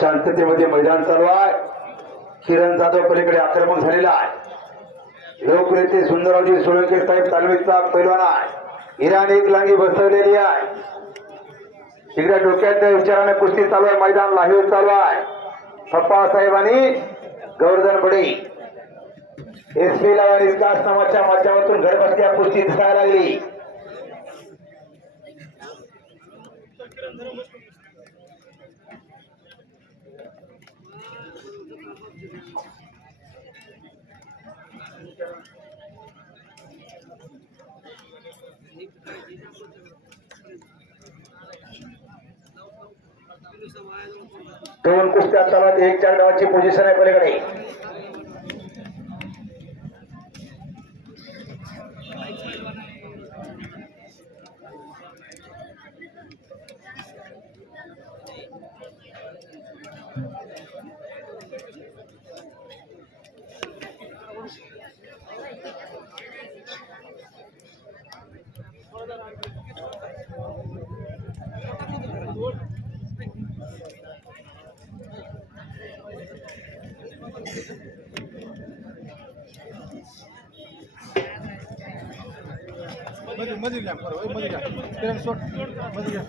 शांततेमध्ये मैदान चालू आहे. किरण जाधव पलीकडे आक्रमक झालेला आहे. लोकनेते सुंदररावजी सोळंके साहेब तालमीचा पैलवान आहे. इराण एक लांगी बसवलेली आहे. तिकडे डोक्याच्या विचाराने कुस्ती चालू आहे. मैदान लाहीव चालू आहे. पप्पा साहेब आणि गवर्धन बडे. एस पी लावा विकास माध्यमातून घरबसल्या कुस्ती दिसायला लागली. दोन कुस्त्या चालू एक चार डावाची पोझिशन आहे पलीकडे. मध्ये मध्ये घ्या बरोबर मध्ये घ्या किरण सोडमध्ये घ्या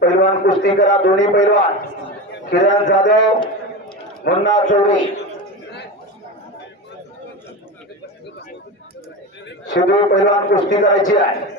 पैलवान कुस्ती करा दोन्ही पैलवान. किरण जाधव मुन्ना चौरी शिदू पैलवान कुस्ती करायची आहे.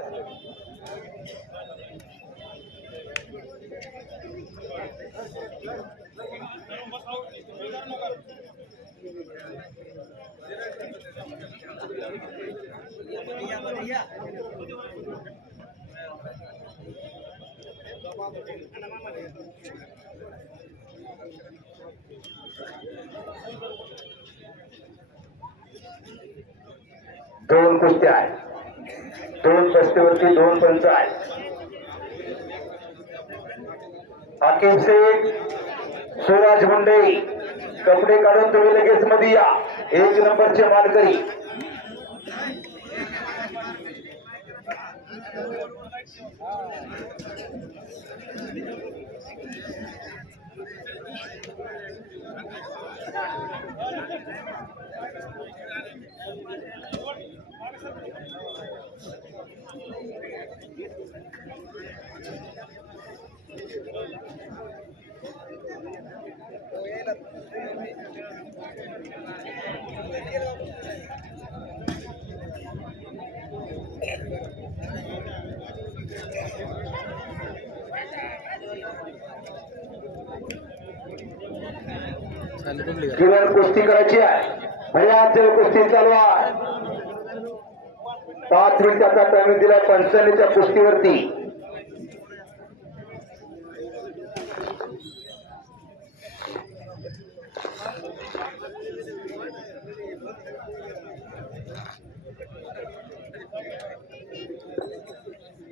दोन कुस्त्या आहेत. दोन कुस्तीवरती दोन पंच आहेत. हाकीम शेख सुराज मुंडे कपडे काढून तुम्ही लगेच मध्ये या. एक नंबरचे मालकरी. Gracias. जीवन कुस्ती करायची आहे. भैया कुस्ती चालू आहे. पाच मिनिटाचा टायमिंग दिला पंचणीच्या कुस्तीवरती.